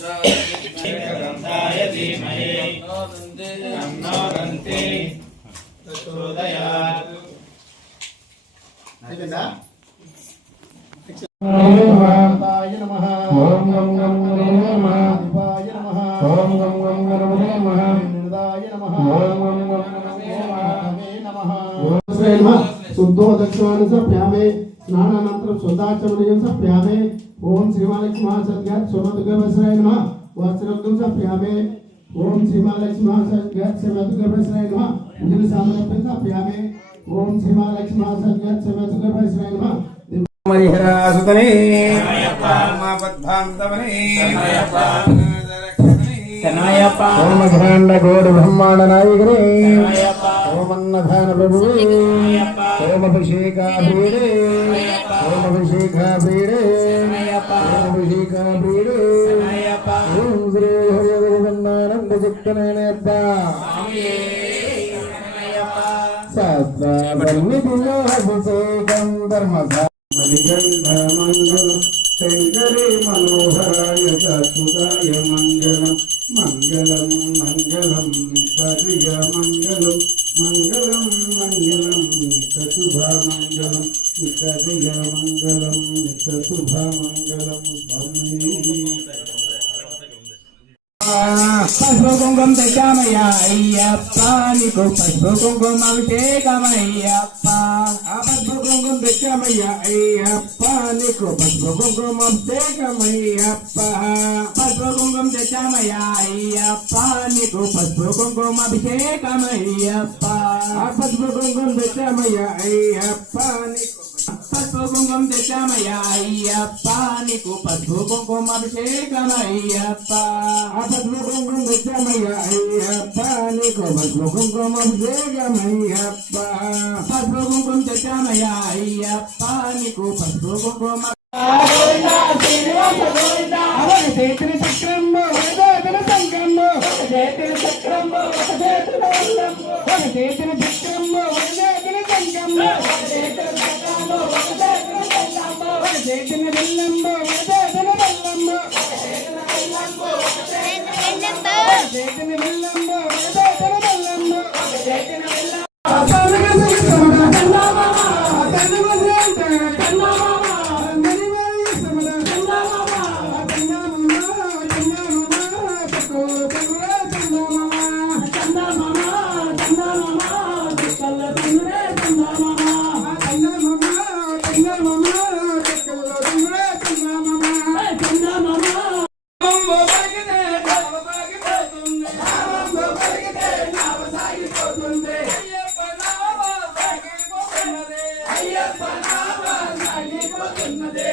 एकदन्ताय धीमहि तन्नो दन्ति प्रचोदयात्। शिवाय नमः। ओम गं गं गणपतये नमः। शिवाय नमः। ओम गं गं गणपतये नमः। निरदाय नमः। ओम गं गं गणपतये नमः। ओम नमः। शुद्धोदक्षिणान् समर्पयामि। स्नानानन्तरं शुद्धाचमनीयं समर्पयामि। ओम श्रीमालक्ष्मी महासद्गत सोमदुर्गावस्त्राय नमः। वस्त्रं समर्पयामि। ओम श्रीमालक्ष्मी महासद्गत सोमदुर्गावस्त्राय नमः। उज्ज्वल सामने समर्पयामि। ओम श्रीमालक्ष्मी महासद्गत सोमदुर्गावस्त्राय नमः। मरिहरासुतने मापद्भान्तवने ओम अखंड घोर ब्रह्मांड नायकरे ओम अन्नदान प्रभुवे ओम अभिषेका भीड़े ओम अभिषेका भीड़े ओम अभिषेका भीड़े ओम श्री हरि गोविंदानंद चित्तनेनेता शास्त्रावल्लिभिर्भिषेकं धर्मसा मणिगन्धमङ्गलं शङ्करे मनोहराय चात्मुदाय मङ्गलं मङ्गलं मङ्गलं नित्यमङ्गलं मङ्गलं मङ्गलं नित्यशुभमङ्गलं नित्यमङ्गलं नित्यशुभमङ्गलं पशुकुंकुम दशामया अय्यप्पा निको पशुकुंकुम अभिषेकमय्यप्पा पशुकुंकुम दशामया अय्यप्पा निको पशुकुंकुम अभिषेकमय्यप्पा पशुकुंकुम दशामया अय्यप्पा निको पशुकुंकुम अभिषेकमय्यप्पा पशुकुंकुम दशामया अय्यप्पा निको पशुकुंकुम दशामया अय्यप्पा निको पशुकुंकुम अभिषेकमय्यप्पा पशुकुंकुम दशामया अय्यप्पा निको पशुकुंकुम अभिषेकमय्यप्पा पशुकुंकुम दशामया अय्यप्पा निको पशुकुंकुम చేతిని చక్రంలో వేదన సంగంలో చేతిని చక్రంలో చేతిని చక్రంలో వేదన సంగంలో చేతిని బెల్లంలో వేదన బెల్లంలో చేతిని బెల్లంలో వేదన బెల్లంలో అయ్యప్ప నామ సాగిపోతున్నదే